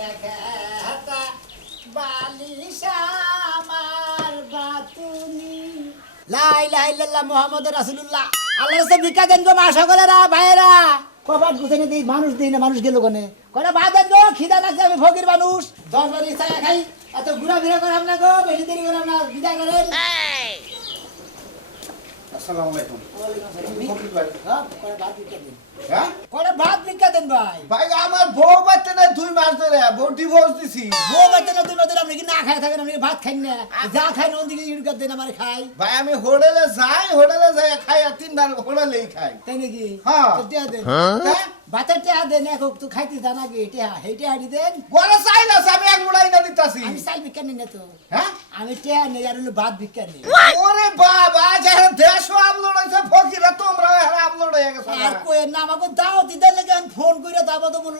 রাখা বালিশ আমার বাতুনি লা ইলাহা ইল্লাল্লাহ মুহাম্মাদুর রাসূলুল্লাহ। আল্লাহর কাছে ভিক্ষা দেন গো মা সকলেরা ভাইয়েরা। কবাট গুছানে দেই মানুষ দেই না, মানুষ গেল কোনে কয়টা ভাত দেন গো, খিদা লাগছে, আমি ফকির মানুষ, 10 বারি চা খাই, এত ঘোরাফেরা করাম না গো, বেশি দেরি করাম না, বিদায় করেন। আসসালামু আলাইকুম। ফকির ভাই। কয়টা ভাত ভিক্ষা দেন। হ্যাঁ? কয়টা ভাত ভিক্ষা দেন ভাই। ভাই আমার বউ বাচ্চা না 2 মাস ধরে বউ ডিভোর্স দিছি। বউ বাচ্চা না তুমি ওদের আপনি কি না খায় থাকেন, আপনি কি ভাত খাই না, যা খাই না ওদিকে ইউরিকা দেন আমার খাই। ভাই আমি হোটেলে যাই খাই আর 3 বার হোটেলেই খাই। তাই নাকি? হ্যাঁ। তো টিয়া দেন। হ্যাঁ? ভাতের টিয়া দেন, এখন তো খাইতে জানা কি টিয়া, হেই টিয়া হাঁটি দেন। বড় চাইল আছে আমি এক মুড়াই না দিতাছি। আমি চাল ভিক্ষা নিই না তো, হ্যাঁ? আমি টিয়া নেই আর হলো ভাত ভিক্ষা নিই। ওরে বাবা যারা দেশ আপলোড হইছে ফকিরা তোমরা আপলোড হয়ে গেছো। আর কই না আমাকে দাও দিতে লাগে, আমি ফোন করে দাও তো মনে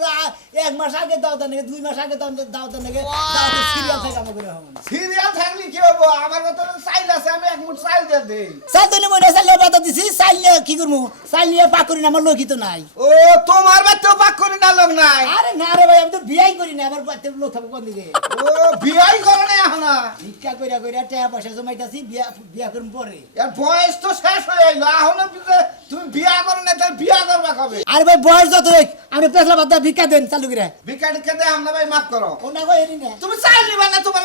1 মাস আগে দাও দেন, 2 মাস আগে দাও দেন নাকি, দাও তো সিরিয়াল থেকে আমাকে হন। সিরিয়াল থাকলি কি হবো, আমার কথা চাইল আছে আমি এক মুঠ চাইল দিয়ে দেই। চাল তো মনে চাল বাতা দিছি, চাল নিয়ে কি করবো, চাল নিয়ে পাক করি না, আমার লোকই তো নাই। ও তোমার বাচ্চাও পাক করে না লোক নাই। আরে না রে ভাই, আমি তো বিয়াই করি না, আমার বাচ্চা লোক থাকবো কোন দিকে। ও বিয়াই করে না এখন। ভিক্ষা কইরা কইরা টাকা পয়সা জমাইতাছি, বিয়া করুম পরে। এর বয়স তো শেষ হয়ে আইলো, এখন তুমি বিয়া করো না তাহলে বিয়া করবা কবে? আর ভাই বয়স যত হোক, আমি পেছলা বাদ ভিক্ষা দেন চালু করে। ভিক্ষা টিক্ষা দিয়ে আমরা ভাই মাফ করো। ওনা কই এনি না তুমি চাইল নিবা না তোমার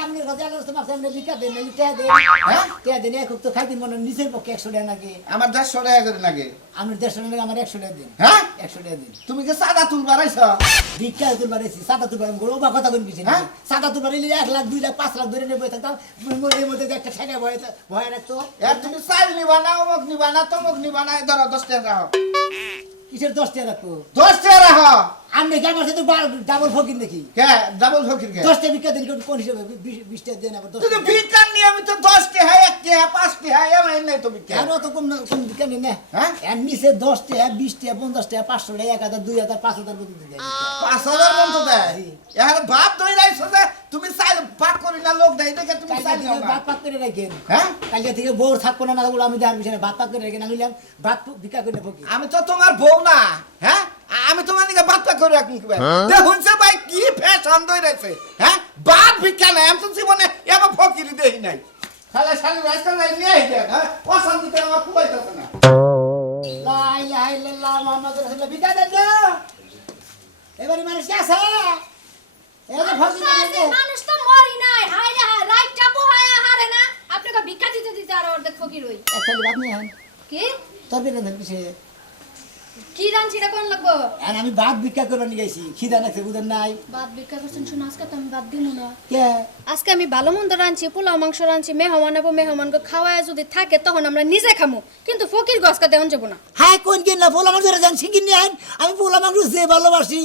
আপনি কথা আলোচনা মাপতে আপনি ভিক্ষা দেন, নাকি টাকা দেন। হ্যাঁ? টাকা দেন, এখন তো খাইতে মনে নিচের পক্ষে 100 টাকা নাকি, আমার 150 টাকা করে লাগে। আপনি 150 টাকা আমার 100 টাকা দিন। হ্যাঁ? 100 টাকা দিন। তুমি কি সাদা তুলবার আইছ? ভিক্ষা তুলবার এসেছি, সাদা তুলবার আমি ওবা কথা কই পিছিয়ে। হ্যাঁ? সাদা তুলবার এলে 1 লাখ 2 লাখ 5 লাখ ধরে নেবে থাকতাম, এর মধ্যে একটা ঠেকা ভয় রাখতো। এর তুমি চাইল নিবা না, অমুক নিবা না, তমুক নিবা না, ধরো 10 টাকা রাখো। কিসের 10 টাকা রাখবো? 10 টাকা রাখো। আপনি কি আমার সাথে ডাবল ফকির নাকি? কে ডাবল ফকির কে? 10 টাকা ভিক্ষা দেন, কোন হিসেবে 20 টাকা দেন, আবার 10 তুমি টাকা। ভিক্ষা নিয়মিত 10 টাকা 1 টাকা 5 টাকা এমন নাই তুমি কে? আরো তো কম না, কম ভিক্ষা নেই না। হ্যাঁ? এর নিচে 10 টাকা 20 টাকা 50 টাকা 500 টাকা 1000 2000 5000 পর্যন্ত দেয়। 5000 মন তো দেয়। জি। এর বাপ ধরে রাইছো যে তুমি চাইল পাক করি না, লোক দেই দেখে তুমি কালকে চাইল থেকে নাও না। ভাত পাক করে রাখেন। হ্যাঁ? কালকে থেকে বউর থাকবো না, না বলে আমি দেওয়ার বিষয়ে ভাত পাক করে রাখেন, আমি বললাম ভাত ভিক্ষা করে ফকির। আমি তো তোমার বউ না। হ্যাঁ? আমি তোমার নিকে বাচ্চা করে রাখি কি ভাই? দেখুন সে ভাই কি ফ্যাশন দই রাখছে। হ্যাঁ? বাপ ভিক্ষা নাই, আমি তো জীবনে এবার ফকিরি দেই নাই। শালা শালি রাস্তা নাই নিয়ে আইছে। হ্যাঁ? অশান্তিতে আমার কুলাইতেছে না। লা ইলাহা ইল্লাল্লাহ মুহাম্মাদুর রাসূলুল্লাহ, ভিক্ষা দেন গো। এবারে মানুষ কি আছে? এই যে ফকির মানুষ তো মরি নাই, হায় রে হায়, রাইটটা বহায়া হারে না, আপনাকে ভিক্ষা দিতে দিতে আর অর্ধেক ফকির হই। একটা ভাত নিয়ে আন, কি তরকারি দেন কিসে? কি রাঁধছিটা কোন লাগবো? আর আমি ভাত ভিক্ষা করবার নিয়ে গেছি, খিদা লাগছে বুঝেন নাই। বাদ ভিক্ষা করছেন শুনো, আজকে তো আমি বাদ দিমু না। কে? আজকে আমি ভালো মন্দ রাঁধছি, পোলাও মাংস রাঁধছি, মেহমান আবো, মেহমানকে খাওয়ায় যদি থাকে তখন আমরা নিজে খামু, কিন্তু ফকির গছকা দেওয়ান যাবো না। হ্যাঁ কোন কিন না, পোলা মাংস যান শিখিন নিয়ে আন, আমি পোলা মাংস যে ভালোবাসি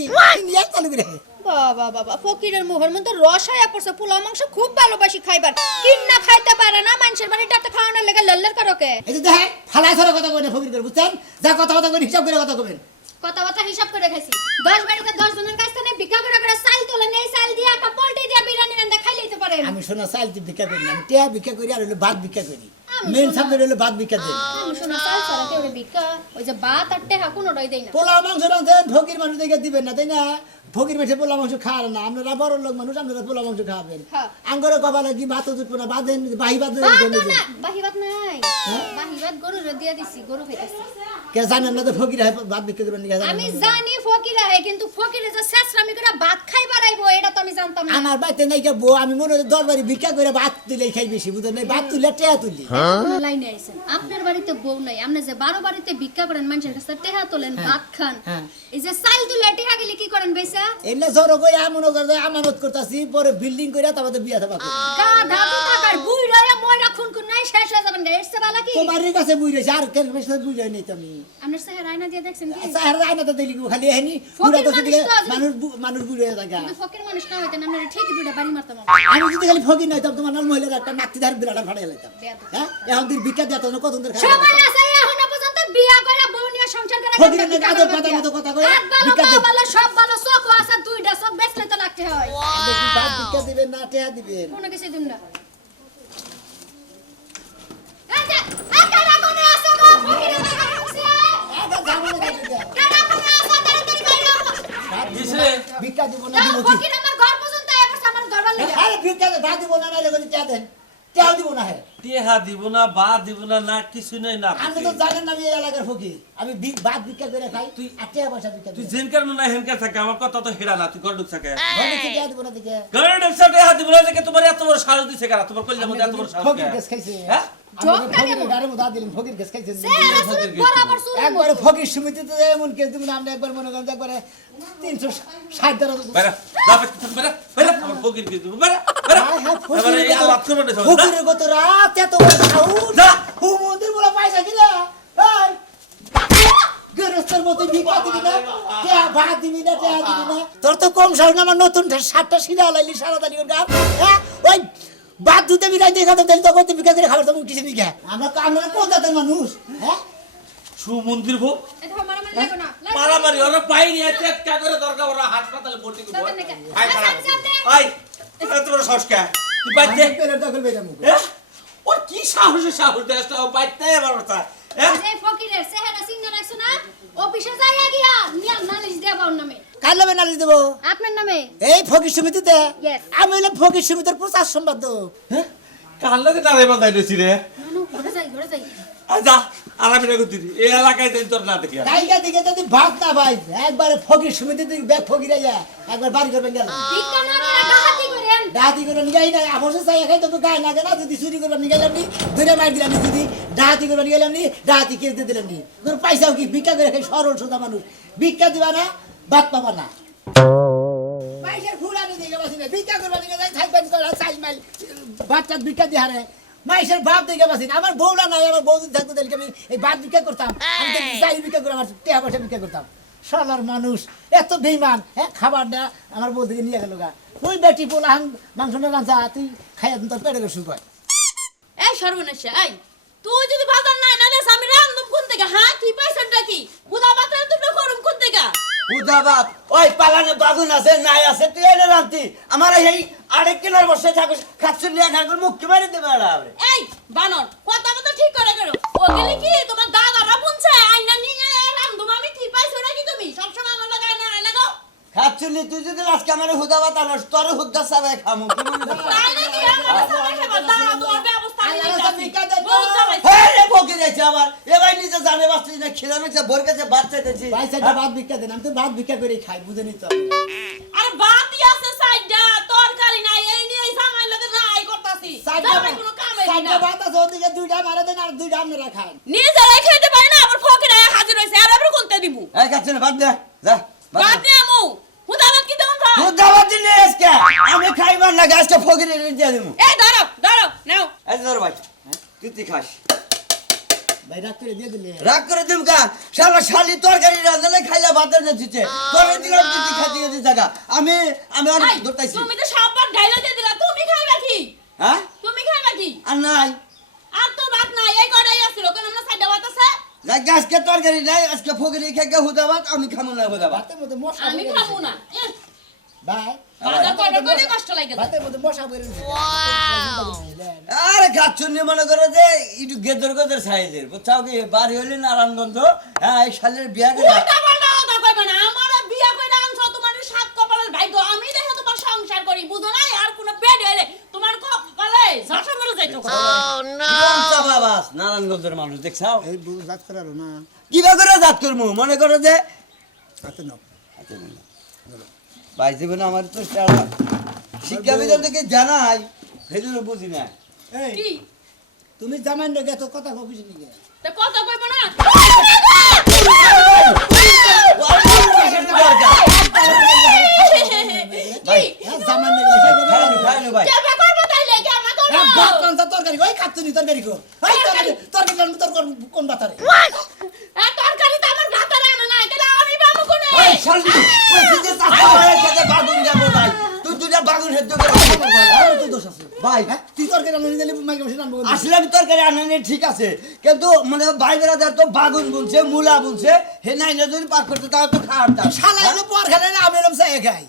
নিয়ে আন চালু করে। বাবা বাবা, ফকিরের মুখের মধ্যে রস হয়ে পড়ছে, পোলাও মাংস খুব ভালোবাসি খাইবার, কিন্না খাইতে পারে না, মানুষের বাড়িটাতে খাওয়ানোর লেগে লল্লার করকে। এই যে দেখেন ফালাই ধরে কথা কই না ফকির করে, বুঝছেন? যা কথা করে হিসাব করে কথা কবেন। কথা হিসাব করে খাইছি, 10 বাড়িতে 10 জনের কাছ থেকে ভিক্ষা করে করে চাল তোলে নেই, চাল দিয়া একটা পোল্ট্রি দিয়া বিরিয়ানি রান্না খাইলেই তো পারেন। আমি শোনা চাল ভিক্ষা করি না, আমি টিয়া ভিক্ষা করি আর হলো ভাত ভিক্ষা করি। আমি মেন শোনা- সামনে হলো ভাত ভিক্ষা দেন। আমি শোনা চাল ছাড়া কেউ ভিক্ষা, ওই যে ভাত আর টেহা কোনোটাই দেই না। পোলা মাংস রাঁধেন, ফকির মানুষ দেখে দিবেন না, তাই না? ফকির মেঠে পোলা মাংস খাওয়ার না, আপনারা বড় লোক মানুষ, আপনারা পোলা মাংস খাওয়াবেন। হ্যাঁ। আঙ্গরে কপালে কি ভাত উঠবো না, বাঁধেন বাহি বাঁধেন। বাহিবাত নাই, বাহিবাত গরুরে দিয়া দিছি, গরু খাইতেছে। কে জানেন না তো ফকির ভাত ভিক্ষা করবেন নিয়ে আমি জানি ফকির আহে, কিন্তু ফকিরে যে শেষরামি করে ভাত খাই বাড়াইবো এটা তো আমি জানতাম না। আমার বাড়িতে নাই বউ, আমি মনে হয় দরবারি ভিক্ষা করে ভাত তুলে খাই বেশি, বুঝলেন? ভাত তুলে টেয়া তুলি। কোন লাইনে আইছেন? আপনার বাড়িতে বউ নাই, আপনি যে 12 বাড়িতে ভিক্ষা করেন, মানুষের কাছে টেহা তোলেন, ভাত খান, হ্যাঁ। এই যে চাল তুলে টেহা গেলে কি করেন বেসা? এমনি জড়ো করে মনে করে আমানত করতেছি, পরে বিল্ডিং করে তারপরে বিয়া থাকা করি। গাধা তো থাকার বুই রয়ে ময়রা খুন নাই, শেষ হয়ে যাবেন গা, এসছে বালা কি? তোমার কাছে বুঝ রয়েছে, আর কেন বেশি বুঝ হয় নাই তুমি। আপনার চেহারা আয়না দিয়ে দেখছেন কি? আয়না তো দেখলি খালি এহেনি ফকির পুরা তো মানুষ দিকে তো আজ- মানুষ বুঝ হয়ে থাকে। কিন্তু ফকির মানুষ না হইতেন আপনারা ঠিকই দুইটা বাড়ি মারতাম। আমি যদি খালি ফকির নয় তোমার নাল মহিলার একটা নাতি ধার বিরাটা ফাটাই লাইতাম। বেয়াদব। হ্যাঁ এখন তুই ভিক্ষা দিত না, কত সবাই আছে এখনো পর্যন্ত বিয়া করে বউ নিয়ে সংসার করে ফকিরের নাকি আদর পাতার মতো কথা কয়, ভিক্ষা ভিক্ষা দেন। ভালো সব ভালো, চোখ আছে দুইটা, চোখ বেচলে তো লাগতে হয়। দেখি ভাত ভিক্ষা দিবেন না টেহা দিবেন। কোনো কিছু দিন না। এই যে, এই কারা কোনে আছে গো? ফকিরের দেখা ঢুকছে। এটা যাবো না, যাবো না। কারা কোনে আছে? তাড়াতাড়ি বাইরে হও। ভাত দিছে রে ভিক্ষা দিব না যাও, দিব কি ফকির আমার ঘর পর্যন্ত আয়া পড়ছে আমার ধরবার লাগে আরে ভিক্ষা ভাত দিব না রে যদি চা দেন চা দিব না হে টেহা দিব না বা দিব না না কিছু নাই না আপনি তো জানেন না আমি এই এলাকার ফকির আমি ভাত ভিক্ষা করে খাই তুই- আর টাকা পয়সা ভিক্ষা তুই করি জেনকার না হেনকার থাকে আমার কথা তো হেডা না তুই ঘর ঢুক থাকে ঘরে থেকে চা দিব না দিকে ঘরে ঢুকছে টেহা দিব না দেখে তোমার এত বড় সাহস দিছে কারা তোমার কইলে মধ্যে এত বড় সাহস ফকির কে? গেছ খাইছে হ্যাঁ? আমাকে ফকির গাড়ি মধ্যে দিলেন ফকির গেছ খাইছে চেহারা শুধু বরাবর চুল একবার ফকির সমিতিতে এমন কেস দিব না আমরা একবার মনে করেন একবারে 360 টাকা বাইরা যা বাইরা বাইরা আমার ফকির কি দিব বাইরা বাইরা এবারে এই আলাপ করবে না সব ফকিরের কত রাত এত বড় সাহস যা হু মন্দির বলা পয়সা কিনা এই গেরস্তের মতো ভিক্ষা দিবি না কে ভাত দিবি না কে দিবি না তোর তো কম সাহস না আমার নতুন 7টা সিরা লাইলি সারা দানি ওর গান হ্যাঁ ওই বাদ দুতে বিরাই দেখা তো তাহলে তো করতে ভিক্ষা করে খাবার তো মুখ কিছু নিকে আমরা কোন জাতের মানুষ হ্যাঁ সুমন্দির ভো এটা মারামারি লাগো না মারামারি ওরা পাই নিয়ে চেষ্টা করে দরকার ওরা হাসপাতালে ভর্তি করব দাদা নাকি আই খারাপ আচ্ছা আপনি আই এত বড় সাহস কে তুই বাইতে পেলের দখল বেটা মুখ ওর কি সাহস দেশটা বাইতে আবার কথা এই ফকিরের চেহারা চিহ্ন রাখছো না অফিসে যাইয়া গিয়া নিয়া নালিশ দেয়া বাউর নামে কার নামে নালিশ দেবো আপনার নামে এই ফকির সমিতিতে Yes. আমি হইলে ফকির সমিতির প্রচার সম্পাদক কাল লগে দাঁড়াই বাঁধাই রয়েছি রে নানু ঘরে যাই যা আরামে রেখে দিদি এই এলাকায় যাই তোর না দেখি জায়গা দিকে যদি ভাত না ভাই একবারে ফকির সমিতিতে ব্যাগ ফকিরে যায় একবার বাড়ি করবেন গেল ভিক্ষা না করে ডাহাতি করেন ডাহাতি করে নিয়ে যাই না আমার চাই খাই তো গায়ে না না যদি চুরি করবার নিয়ে গেলাম নি ধরে মার দিলাম নি যদি ডাহাতি করবার নিয়ে গেলাম নি ডাহাতি কেস দিয়ে দিলাম নি তোর পয়সাও কি ভিক্ষা করে খাই সরল সোজা মানুষ ভিক্ষা দিবা না ভাত পাবা না পয়সার ফুলানি দিকে বাসি না ভিক্ষা করবার নিয়ে যাই থাকবেন করা চাই মাইল বাচ্চা ভিক্ষা দিয়ে হারে মাইসের বাপ দিকে বাসি না আমার বউলা নাই আমার বউ যদি থাকতো তাহলে আমি এই ভাত ভিক্ষা করতাম আমি তো চাই ভিক্ষা করে আমার টেহা পয়সা ভিক্ষা করতাম সালার মানুষ এত বেইমান হ্যাঁ খাবার দেয়া আমার বউ দিকে নিয়ে গেল গা ওই বেটি পোলাহান মাংস না রাঁধা তুই খাইয়া তোর পেটে সুখ হয় এই সর্বনাশা এই তুই যদি বাজার নাই না দেস আমি রান্দুম কোন থেকে হ্যাঁ কি পয়সাটা কি বুদা বাজার তুমি করুম কোন থেকে উদাবাদ ওই পালানে বাগুন আছে নাই আছে তুই এনে রান্তি আমার এই 8 কিলোর বসে থাকো খাচ্ছু নিয়ে খাগর মুখ কি মারি দেবে আরে এই বানর কথা কথা ঠিক করে করো ও গেলে কি তোমার দাদারা বুনছে আইনা নিয়ে রান্দুম আমি ঠিক পাইছো নাকি তুমি সব সময় আমার লাগায় না লাগো খাচ্ছু নি তুই যদি আজকে আমার হুদাবাদ আনস তোর হুদ্দা সাবে খামু কি মনে করছিস? তাই নাকি আমার সাথে খাবার দাঁড়া তোমার ব্যবস্থা আমি নিতাছি বহুত জামাই হ্যাঁ রে বকে যাচ্ছে আবার এ ভাই নিজে জানে বাচ্চা না খিদা মেছে ভোর কাছে ভাত চাইতেছি ভাই সাইডে ভাত ভিক্ষা দেন আমি তো ভাত ভিক্ষা করে খাই বুঝে নিতে হবে আরে বাতি আছে সাইডা তরকারি নাই এই নিয়ে জামাই লাগে নাই করতাছি জামাই কোনো কামে সাইডে না ভাত আছে ওদিকে দুইটা মারা দেন আর দুইটা আপনারা খান নিজেরাই খাইতে পারে না আবার ফকিরা হাজির হইছে আর আবার কোনতে দিব এই খাচ্ছু না ভাত দে যা বাদ দে আমু হুদাবাদ কি দেন ভাই হুদাবাদ দিলে আজকে আমি খাইবার না গাছটা ফকিরে দিয়ে দিমু এই দাঁড়াও দাঁড়াও নাও এই ধর ভাই তুই খাস ভাই রাত করে দিয়ে দিলে রাগ করে দিম কা শালা শালি তরকারি রাঁধলে খাইলা ভাতের না দিতে তোরে দিলাম তুই খাতি দি জায়গা আমি অনেক এই, ধরতাইছি তুমি তো সাববার ঢাইলা দিয়ে দিলা তুমি খাইবা কি হ্যাঁ তুমি খাইবা কি আর নাই আর তো ভাত নাই এই কড়াই আছিল কোন আমরা সাইডা ভাত আছে যাক আজকে তরকারি নাই আজকে ফকিরি খেকে হুদাবাদ আমি খামু না হুদাবাদ ভাতের মধ্যে মশা আমি বের খাবো হইছে। না ভাই বাজার করে করে কষ্ট লাগে ভাতের মধ্যে মশা বের হইছে। আরে খাচ্ছুনি মনে করে যে একটু গেদর গেদর সাইজের বুঝছাও কি বাড়ি হইলে নারায়ণগঞ্জ হ্যাঁ এই শালের বিয়া করে উল্টা পাল্টা কথা কইবা না আমার বিয়া কইরা আনছো তোমার সাত কপালের ভাগ্য আমি দেখো তোমার সংসার করি বুঝো না আর কোন পেট হইলে তোমার কপালে ঝাঁসা মেরে যাইতো বাবাস নারায়ণগঞ্জের মানুষ দেখছাও এই বুঝ জাত করালো না কিবা করে জাত করমু মনে করে যে হাতে নাও ভাই জীবনে আমার তো সারা শিক্ষা বিধান থেকে জানাই সেজন্য বুঝি না এই কি তুমি জামাই না গেছো কথা কইছ নিকে তা কথা কইবা না ভাই জামাই না গেছো খাইনু ভাই কে বে করব তাইলে কে আমা করব ভাত কাঁচা তরকারি ওই খাচ্ছনি তরকারি কো ওই তরকারি তরকারি কোন বাতারে এ তরকারি তো আমার ভাতে রান্না নাই তাহলে আমি বাবু কোনে ওই শালি ওই যে চাচা হয়ে খেতে বাগুন দেবো ভাই তুই দুটা বাগুন হেদ্দ করে আর তো দোষ আছে ভাই হ্যাঁ তুই তরকারি আনলি দিলে মাইকে বসে নামবো আসলে আমি তরকারি আনানি ঠিক আছে কিন্তু মানে ভাই বেড়াদার তো বাগুন বুনছে মূলা বুনছে হে নাই না যদি পার করতে তাও তো খাওয়ার দাম শালা এলো পর খেলে না আমি এলাম চাই খাই